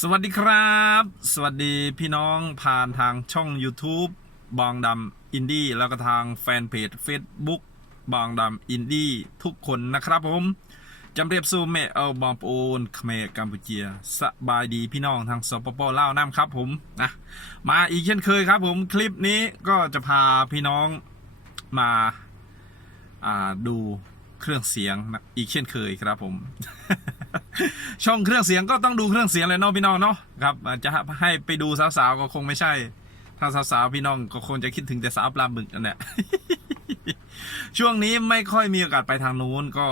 สวัสดีครับ สวัสดีพี่น้องผ่านทางช่อง YouTube บองดำอินดี้แล้วก็ทางแฟนเพจ Facebook บองดำอินดี้ทุกคนนะครับผมจำเรียบสู้แม่เอาบองโอนเขมรกัมพูเชียสบายดีพี่น้องทางสปปลาวน้ำครับผมนะมาอีกเช่นเคยครับผมคลิปนี้ก็จะพาพี่น้องมาาดูเครื่องเสียงนะอีกเช่นเคยครับผม ช่องเครื่องเสียงก็ต้องดูเครื่องเสียงเลยเนาะพี่น้องเนาะครับจะให้ไปดูสาวๆก็คงไม่ใช่ ถ้าสาวๆพี่น้องก็คงจะคิดถึงแต่สาวปลาหมึกนั่นแหละช่วงนี้ไม่ค่อยมีโอกาสไปทางนู้นก็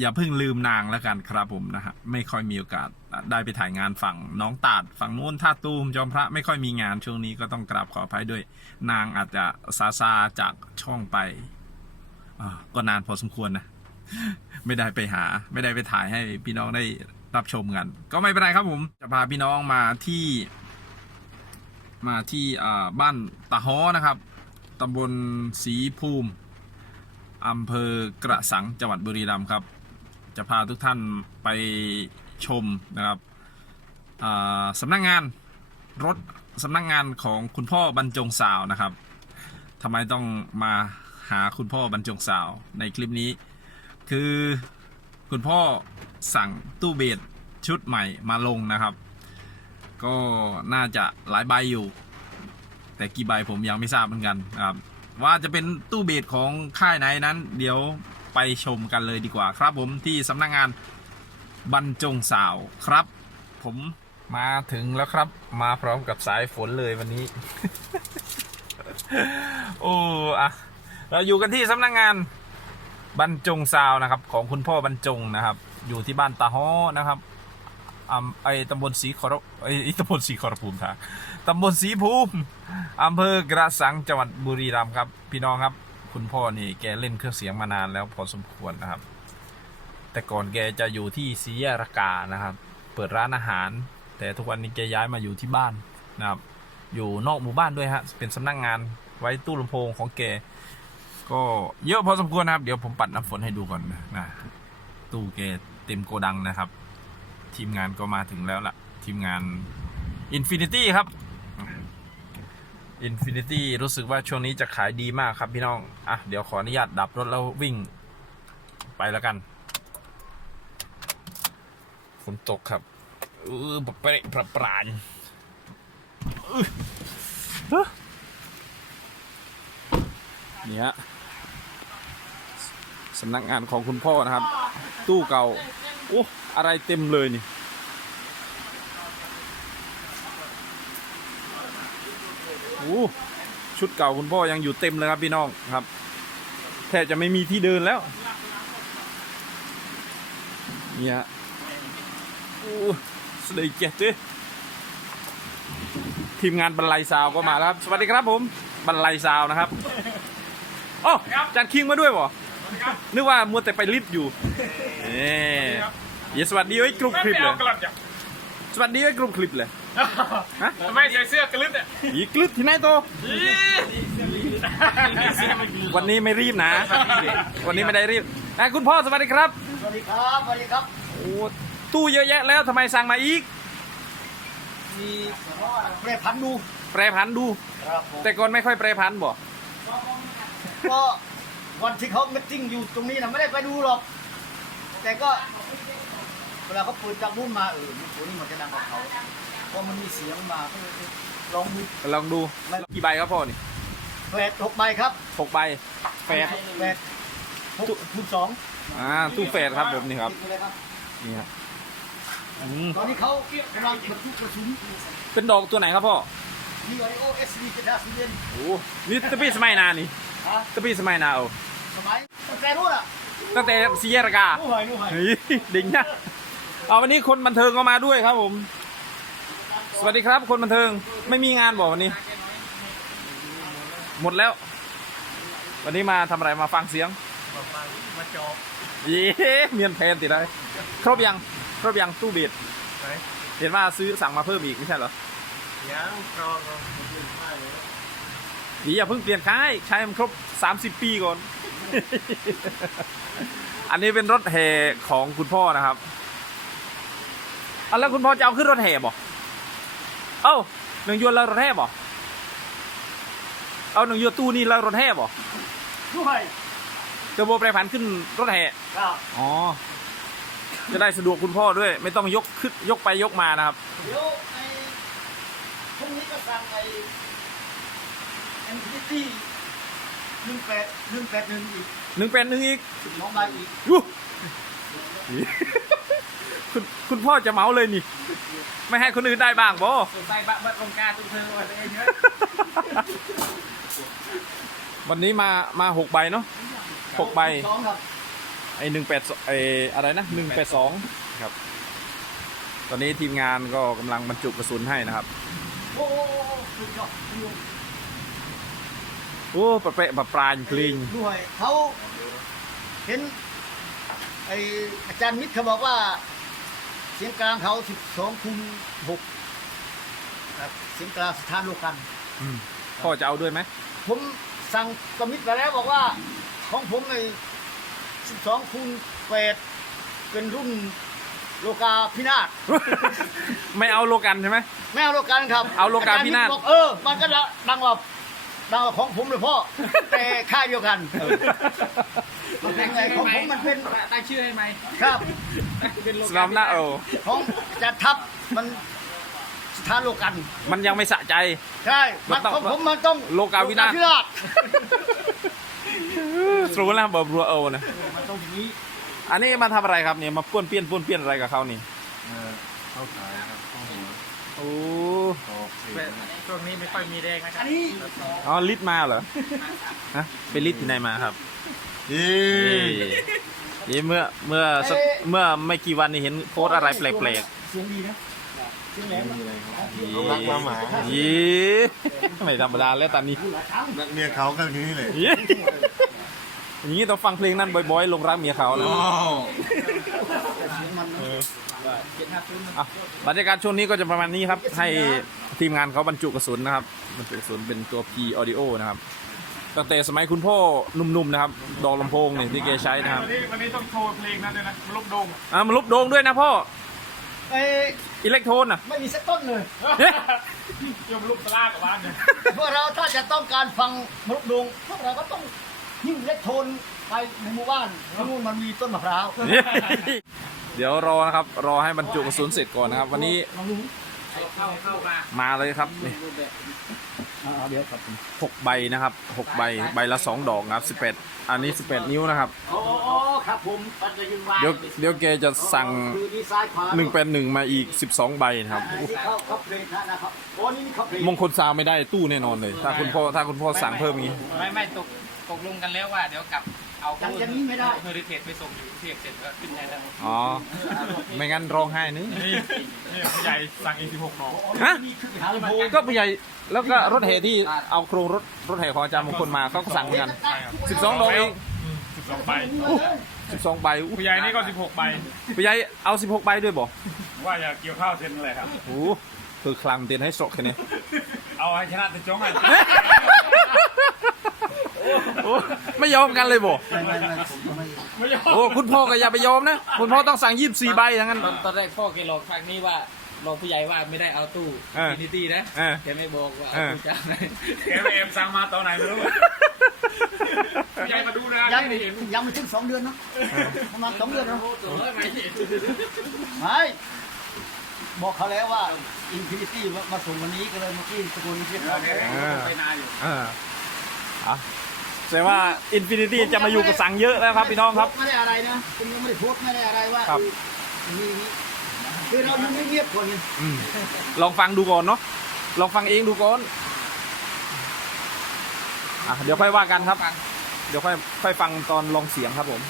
อย่าเพิ่งลืมนางแล้วกันครับผมนะฮะไม่ค่อยมีโอกาสได้ไปถ่ายงานฝั่งน้องตาดฝั่งนู้นท่าตูมจอมพระไม่ค่อยมีงานช่วงนี้ก็ต้องกราบขออภัยด้วย นางอาจจะซาซาจากช่องไปก็นานพอสมควรนะ ไม่ได้ไปหา ไม่ได้ไปถ่ายให้พี่น้องได้รับชมกัน ก็ไม่เป็นไรครับผม จะพาพี่น้องมาที่ มาที่บ้านตะฮ้อนะครับตำบลศรีภูมิอำเภอกระสังจังหวัดบุรีรัมย์ครับ จะพาทุกท่านไปชมนะครับสำนักงานรถสำนักงานของคุณพ่อบรรจงสาวนะครับทำไมต้องมาหาคุณพ่อบรรจงสาวในคลิปนี้ คือคุณพ่อสั่งตู้เบสชุดใหม่มาลงนะครับ ก็น่าจะหลายใบอยู่ แต่กี่ใบผมยังไม่ทราบเหมือนกันครับว่าจะเป็นตู้เบสของค่ายไหนนั้น เดี๋ยวไปชมกันเลยดีกว่าครับผมที่สำนักงานบรรจงสาวครับ ผมมาถึงแล้วครับ มาพร้อมกับสายฝนเลยวันนี้ โอ้อะเราอยู่กันที่สำนักงาน บรรจงซาวนะครับ ของคุณพ่อบรรจงนะครับ อยู่ที่บ้านตาฮ้อนะครับอำไอตำบลศรีขอรไอตำบลศรีขอรภูมิท่าตำบลศรีภูมิอำเภอกระสังจังหวัดบุรีรัมย์ครับ พี่น้องครับ คุณพ่อนี่แกเล่นเครื่องเสียงมานานแล้วพอสมควรนะครับ แต่ก่อนแกจะอยู่ที่ศรียรากานะครับ เปิดร้านอาหาร แต่ทุกวันนี้แกย้ายมาอยู่ที่บ้านนะครับ อยู่นอกหมู่บ้านด้วยฮะเป็นสำนักงานไว้ตู้ลำโพงของแก ก็เยอะพอสมควรนะครับ เดี๋ยวผมปัดน้ำฝนให้ดูก่อนนะนะตู้เกเต็มโกดังนะครับ ทีมงานก็มาถึงแล้วล่ะ ทีมงาน Infinity ครับ Infinity รู้สึกว่าช่วงนี้จะขายดีมากครับพี่น้อง อะ เดี๋ยวขออนุญาตดับรถแล้ววิ่งไปแล้วกันฝนตกครับเออปะเปะประปรานอื้อฮะนี่ฮะ สำนักงานของคุณพ่อนะครับ ตู้เก่าโอ้อะไรเต็มเลยนี่โอ้ชุดเก่าคุณพ่อยังอยู่เต็มเลยครับพี่น้องครับแทบจะไม่มีที่เดินแล้วเนี่ยโอ้สเลยเจ็ดเทีมงานบรรลัยซาวก็มาแล้วครับ สวัสดีครับผมบรรลัยซาวนะครับ โอ้จานคิงมาด้วยบ่ นึกว่ามัวแต่ไปรีบอยู่เอ๊อย่าสวัสดีไว้กลุ่มคลิปเลยสวัสดีไว้กลุ่มคลิปเลยฮะทำไมใส่เสื้อกระลึบเนี่ยอีกลึกที่ไหนโตวันนี้ไม่รีบนะ วันนี้ไม่ได้รีบอะคุณพ่อสวัสดีครับ สวัสดีครับ สวัสดีครับ โอ้ตู้เยอะแยะแล้วทำไมสั่งมาอีก มีเปรพันธุ์ดู แปรผันดูครับผมแต่ก่อนไม่ค่อยแปรผันบ่ก็ วันที่เขามิทติ้งอยู่ตรงนี้นะไม่ได้ไปดูหรอก แต่ก็เวลาเขาเปิดจากนู่นมาเออตัวนี้มันจะดังกว่าเขาเพราะมันมีเสียงมาก็เลยลองดู ลองดูกี่ใบครับพ่อนี่แปดหกใบครับหกใบแปดแปดหกคูณสองอ่าตู้แปดครับผมนี่ครับติดไปเลยครับนี่ครับอืมตอนนี้เขากำลังบรรทุกกระสุนเป็นดอกตัวไหนครับพ่อมีไอโอเอสดีกระดาษสีเย็นโอ้นี่ตะปี้สมัยนานี่ฮะตะปี้สมัยนาเอาสมัยตั้งแต่นู้นอะตั้งแต่ซีเยรากานู้นหอยนู้นหอยเฮ้ยดิ่งนะเอาวันนี้คนบันเทิงก็มาด้วยครับผม สวัสดีครับ คนบันเทิงไม่มีงานบอกวันนี้ หมดแล้ว วันนี้มาทำอะไรมาฟังเสียง มาจอบเย้เมียนแพนติดได้ครบยังครบยังตู้เบียดไหนเห็นว่าซื้อสั่งมาเพิ่มอีกไม่ใช่เหรอยังรอรอยืนป้ายเลย ดีอย่าเพิ่งเปลี่ยนค่ายใช้มันครบ 30 ปีก่อน อันนี้เป็นรถแห่ของคุณพ่อนะครับอะแล้วคุณพ่อจะเอาขึ้นรถแห่บ่เอ้าหนึ่งยวนแล้วรถแห่บ่เอาหนึ่งยวนตู้นี่แล้วรถแห่บ่ด้วยเทอร์โบแปรผันขึ้นรถแห่ครับอ๋อ จะได้สะดวกคุณพ่อด้วย ไม่ต้องยกขึ้นยกไปยกมานะครับ เดี๋ยวไอ้พรุ่งนี้ก็สั่งไอ้ เอ็นพีทีหนึ่งแปดหนึ่งแปดหนึ่งอีกหนึ่งเป็นหนึ่งอีกน้องใบอีกยูคุณคุณพ่อจะเหมาเลยนี่ ไม่ให้คนอื่นได้บ้างบ่สนใจบะบัดลงกาตุ้งเธอวันเองเยอะวันนี้มามาหกใบเนาะหกใบสองครับไอหนึ่งแปดไออะไรนะหนึ่งแปดสองครับ ตอนนี้ทีมงานก็กำลังบรรจุกระสุนให้นะครับ โอ้โหสุดยอดคุณลุง โอ้ประเปะประปรานกลิงด้วยเขาเห็นไออาจารย์มิตรเขาบอกว่า เสียงกลางเขาสิบสองคูณหกครับเสียงกลางสถานโลกัน อืมพ่อจะเอาด้วยไหมผมสั่งกมิตรไปแล้วบอกว่า ของผมในสิบสองคูณแปดเป็นรุ่นโลกาพินาศ ไม่เอาโลกันใช่ไหม ไม่เอาโลกันครับเอาโลกาพินาศ อจรย์มิตรบอกเออ มันก็ดังกว่า ดังกว่าของผมเลยพ่อ แต่ค่ายเดียวกันมันเป็นไงของผมมันเป็นตั้งชื่อให้ไหมครับเป็นโลสลามหน้าเออของอาจะทับมันสถานโลกัน มันยังไม่สะใจ ใช่มันมันต้องของผมมันต้องโลกาวินาศโลศสรู้แล้วเบอร์บรัวเอนะมันต้องอย่างนี้อันนี้มาทำอะไรครับเนี่ยมาป้วนเปี้ยนป้วนเปี้ยนอะไรกับเขานี่เข้าขายครับเข้าหัว โอ้ช่วงนี้ไม่ค่อยมีแรงนะครัอับนนี้อ๋อลิดมาเหรอฮะเป็นลิดที่ไหนมาครับเย้นี่เมื่อเมื่อสักเมื่อไม่กี่วันนี้เห็นโพสต์อะไรแปลกเสียงดีนะเสียงแหลมนะๆรักมาหมายี่ไม่ธรรมดาแล้วตอนนี้พูดหลายครั้งนักเมียเขาก็อย่างนี้เลยยี่อย่างนี้ต้องฟังเพลงนั้นบ่อยๆ ลงรักเมียเขานะแต่เสียงมันนะ อะบรรยากาศช่วงนี้ก็จะประมาณนี้ครับ ให้ทีมงานเขาบรรจุกระสุนนะครับ บรรจุกระสุนเป็นตัว P Audio นะครับ ตั้งแต่สมัยคุณพ่อหนุ่มๆนะครับ ดอกลำโพงเนี่ยที่แกใช้นะครับ วันนี้วันนี้ต้องโชว์เพลงนั้นด้วยนะลบดงอะมาลบโดงด้วยนะพ่อ เอ้ยอิเล็กโทนอะ ไม่มีสักต้นเลย เอ๊ะยมลุกตลาดกับบ้านเนี่ยพวกเราถ้าจะต้องการฟังมรุกดงพวกเราก็ต้องหิ้วเล็กโทน ไปในหมู่บ้านที่นู่นมันมีต้นมะพร้าวเดี๋ยวรอนะครับ รอให้บรรจุกระสุนเสร็จก่อนนะครับ วันนี้ลองดูเข้าเข้ามามาเลยครับนี่อ่าเดี๋ยวครับหกใบนะครับหกใบใบละสองดอกนะครับสิบแปดอันนี้สิบแปดนิ้วนะครับโอ้ครับผมปัจจุบันเดี๋ยวเดี๋ยวแกจะสั่งคือดีไซน์ขวาหนึ่งเป็นหนึ่งมาอีกสิบสองใบนะครับอันนี้เขาเขาเพลงนะครับโอ้นี่นี่เขาเพลงมงคลซาวไม่ได้ตู้แน่นอนเลย ถ้าคุณพ่อถ้าคุณพ่อสั่งเพิ่มอย่างนี้ไม่ไม่ตกตกลงกันแล้วว่าเดี๋ยวกลับ เอายังอย่างนี้ไม่ได้ เฮอริเทจไปส่งอยู่เทียบเสร็จก็ขึ้นได้แล้วอ๋อ ไม่งั้นร้องไห้นึนี่นี่ผู้ใหญ่สั่งอีกสิบหกหนอฮะนี่คือหาลำโพงก็ผู้ใหญ่แล้วก็รถแห่ที่เอาโครงรถรถแห่ของอาจารย์มงคลมาเขาก็สั่งเหมือนกันสิบสองดอกเองสิบสองใบสิบสองใบอู้ผู้ใหญ่นี่ก็สิบหกใบผู้ใหญ่เอาสิบหกใบด้วยบ่ว่าอย่าเกี่ยวข้าวเซ็นอะไรครับ โอ้โหคือคลังเตียนให้สกแค่นี้ เอาให้ชนะแต่จ้องให้ โอ้ไม่ยอมกันเลยบ่ไม่ไม่ไม่ผมไม่ไม่ยอมโอ้คุณพ่อก็อย่าไปยอมนะคุณพ่อต้องสั่งยี่สิบสี่ใบอย่างนั้น ตอนตอนแรกพ่อแกหลอกทางนี้ว่าหลอกผู้ใหญ่ว่าไม่ได้เอาตู้เออฟินิตี้นะเออ แกไม่บอกว่าเอเอาอตู้เจ้าไหนแกไปเอ็มสั่งมาตอนไหนไม่รู้ผู้ใหญ่มาดูนะยังไม่เห็นยังไม่ถึงสองเดือนเนาะประมาณสองเดือนเนาะตัวไม่เห็นไม่บอกเขาแล้วว่าอินฟินิตี้มาส่งวันนี้ก็เลยเมื่อกี้สกุลนี้เรียบร้อยแล้วไปนานอยู่อ่าอะ แสดงว่าอินฟินิตี้จะมาอยู่กับสังเยอะแล้วครับพี่น้องครับ ไม่ได้อะไรนะคุณยังไม่ได้โพสต์ไม่ได้อะไรว่าครับ มีคือเรายังไม่เงียบก่อนไงอืมลองฟังดูก่อนเนาะลองฟังเองดูก่อนอะเดี๋ยวค่อยว่ากันครับ เดี๋ยวค่อยค่อยฟังตอนลองเสียงครับผม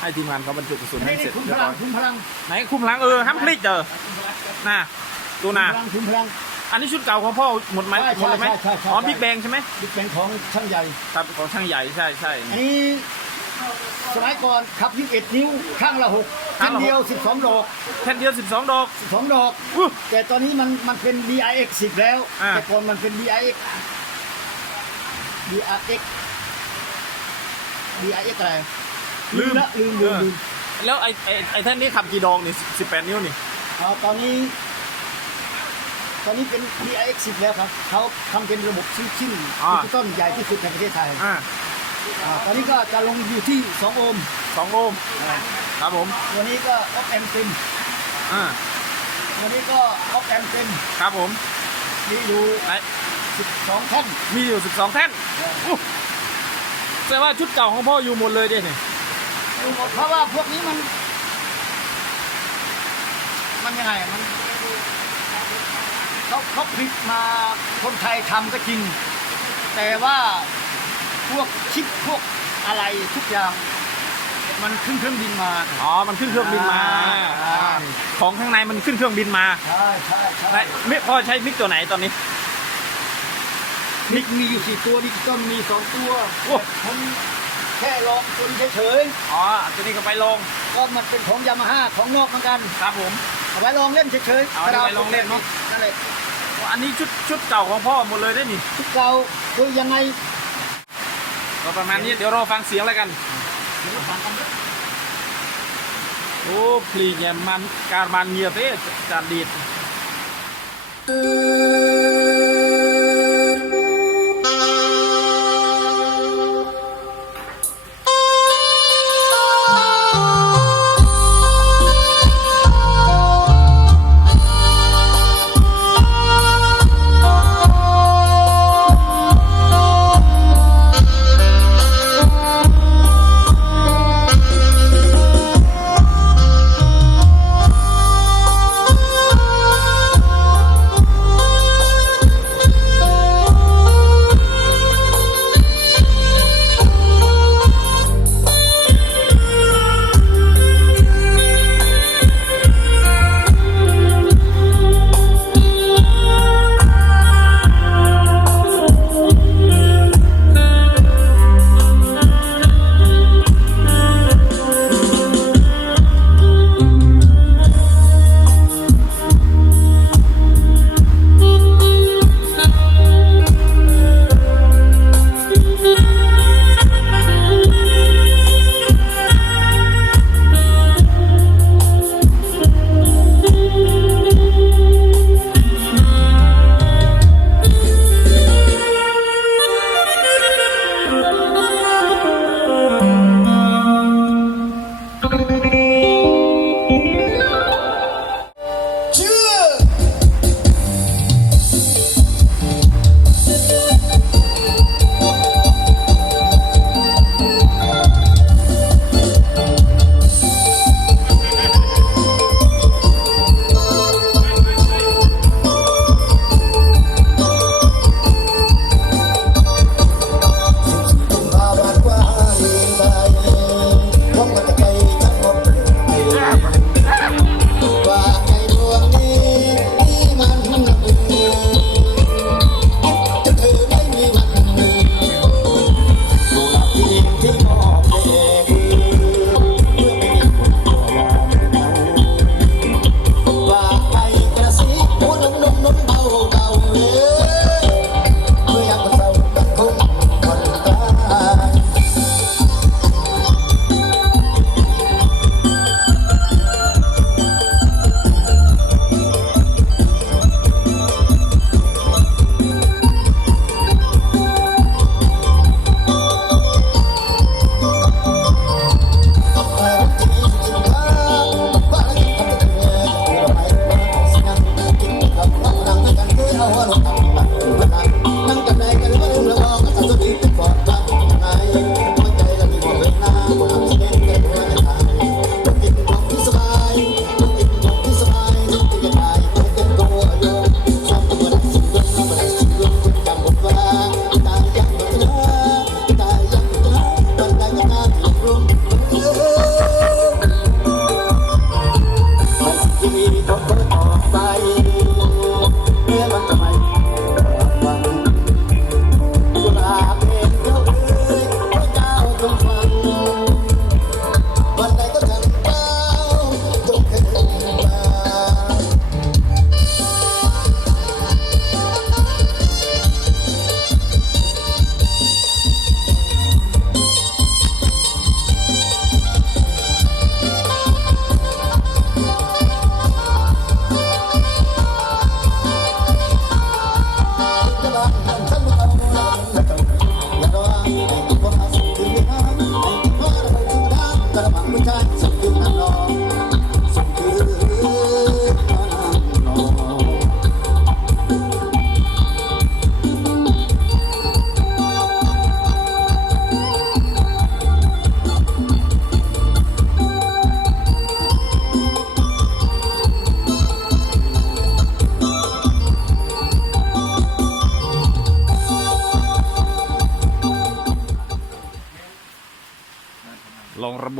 ให้ทีมงานเขาบรรจุกระสุนให้นี่เสนี่ร็จคุณพเรียบลัร้งอยคุณพลังไหนคุมหลังเออห้ามพลิกเจอน่ะดูน่ะพลังคุณพลัง อันนี้ชุดเก่าของพ่อหมดไหมใช่หมดเลยไหมใช่ใช่ใช่ อ๋อบิ๊กแบงใช่ไหมบิ๊กแบงของช่างใหญ่ ครับของช่างใหญ่ใช่ใช่ อันนี้สมัยก่อนขับ 21 นิ้วข้างละหกข้าแท่งละหกนเดียว 12 ดอกแท่นเดียว12ดอก 12 ดอกอู้แต่ตอนนี้มันมันเป็น DIX 10 แล้ว อ่า แต่ก่อนมันเป็น DIX DIX DIX อะไรลืมละลืมลืมลืมแล้วไอ้ไอ้ไอ้แท่นนี้ขับกี่ดอกนี่18นิ้วนี่ เอาตอนนี้ ตอนนี้เป็น DIX 10 แล้วครับเขาทำเป็นระบบชิ้นชิ้นอ่า ดิจิตอลใหญ่ที่สุดในประเทศไทยอ่าอ่าตอนนี้ก็จะลงอยู่ที่ 2 โอห์มสองโอห์มครับผมตัวนี้ก็ออฟแอมเต็มอ่าตัวนี้ก็ออฟแอมเต็มครับผมมีอยู่ไหน12แท่นมีอยู่ 12 แท่นอู้แสดงว่าชุดเก่าของพ่ออยู่หมดเลยดิเนี่ยอยู่หมดเพราะว่าพวกนี้มัน มันยังไงมัน เขาเขาผลิตมาคนไทยทำก็จริง แต่ว่าพวกชิปพวกอะไรทุกอย่าง มันขึ้นเครื่องบินมาอ๋อ มันขึ้นเครื่องบินมาอ่าของข้างในมันขึ้นเครื่องบินมาใช่ใช่ใช่ไหนมิพ่อใช้มิกตัวไหนตอนนี้ มิกมีอยู่สี่ตัวดิจิตอลมีสองตัวโอ้ผมแค่ลองตัวเฉยอ๋อตัวนี้ก็ไปลงๆ ก็มันเป็นของยามาฮ่าของนอกเหมือนกันครับผมเอาไว้ลองเล่นเฉยๆเอาไว้ลองเล่นเนอะนั่นแหละอันนี้ชุดชุดเก่าของพ่อหมดเลยได้นี่ทุกเราคือยังไงก็ประมาณนี้เดี๋ยวรอฟังเสียงแล้วกันเดี๋ยวเราฟังกันเถอะโอ้พลีเนี่ยมันการมันเงียบเอ๊ะจานดีด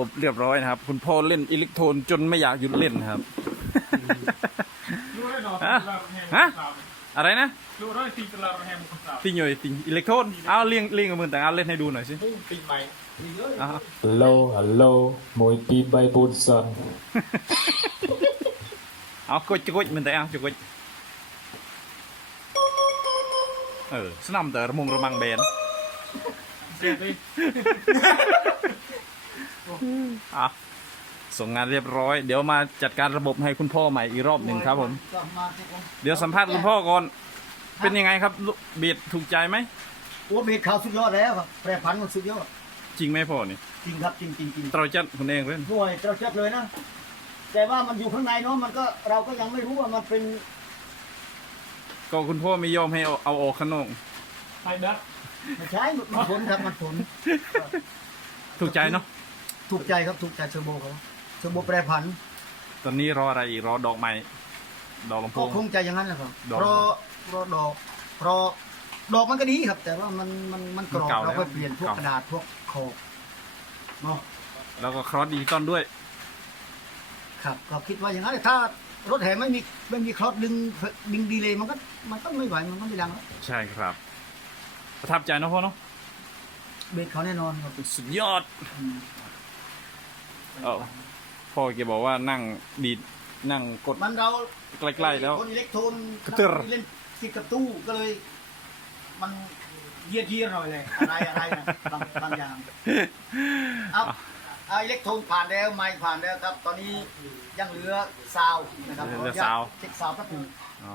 บบเรียบร้อยนะครับ คุณพ่อเล่นอิเล็กโทรนจนไม่อยากหยุดเล่นนะครับรู้ได้หนอฮะตีตลาดแฮมฮะสาวอะไรนะรู้ได้ตีตลาดแฮมคนสาวติงหน่อยติงอิเล็กโทรนเอาเลี้ยงเลี้ยงกับมือแต่เอาเล่นให้ดูหน่อยสิพุ่งปีใหม่อะ Hello, hello, mỗi tí bay bùn sần. เอากดจะกดมือแต่เอาจะกดเออสนามแต่ระมงระมังแบนเสียดิ อะส่งงานเรียบร้อย เดี๋ยวมาจัดการระบบให้คุณพ่อใหม่อีกรอบหนึ่งครับผมก็มาสิผมเดี๋ยวสัมภาษณ์คุณพ่อก่อน เป็นยังไงครับลูกเบียดถูกใจไหมโอ้เบรกข่าวสุดยอดแล้วครับแปรพันธุ์มันสุดยอด จริงไหมพ่อนี่ จริงครับจริงจริงจริงเราจัดคุณเองเล่นด้วยเราเช็ดเลยนะ แต่ว่ามันอยู่ข้างในเนาะมันก็เราก็ยังไม่รู้ว่ามันเป็น ก็คุณพ่อไม่ยอมให้เอาเอาออกข้างนอกไฮดักไม่ใช่มันผลครับมันผลถูกใจเนาะ ถูกใจครับถูกใจเทอร์โบเขาเทอร์โบแปรผันตอนนี้รออะไรอีกรอดอกไม้ดอกลำโพก็ง คงใจอย่างนั้นแหละครับดอกรอรอดอกรอดอกมันก็ดีครับ แต่ว่ามันมันมันกรอบมันเก่าแล้วเราก็เปลี่ยนพวกเก่า กระดาษพวกขอบเนาะแล้วก็ครอสดิจิตอลด้วย ครับก็คิดว่าอย่างนั้นถ้ารถแห่ไม่มีไม่มีคลอสดึงดึงดีเลยมันก็มันก็ไม่ไหวมันก็ไม่ดังแล้วใช่ครับ ประทับใจเนอะพ่อเนาะเบรกเขาแน่นอนครับสุดยอด เออพ่อแกบอกว่านั่งดีดนั่งกด มันเราใกล้ๆแล้ว คนอิเล็กโทรนกระเตื้อ เล่นติดกับตู้ก็เลย มันเยียดเยียดหน่อยเลยอะไรอะไรนะบางบางอย่างเอาเอาอิเล็กโทรนผ่านแล้วไมค์ผ่านแล้วครับ ตอนนี้ยังเหลือซาวด์นะครับเหลือซาวด์เช็คซาวด์แป๊บหนึง อ๋อ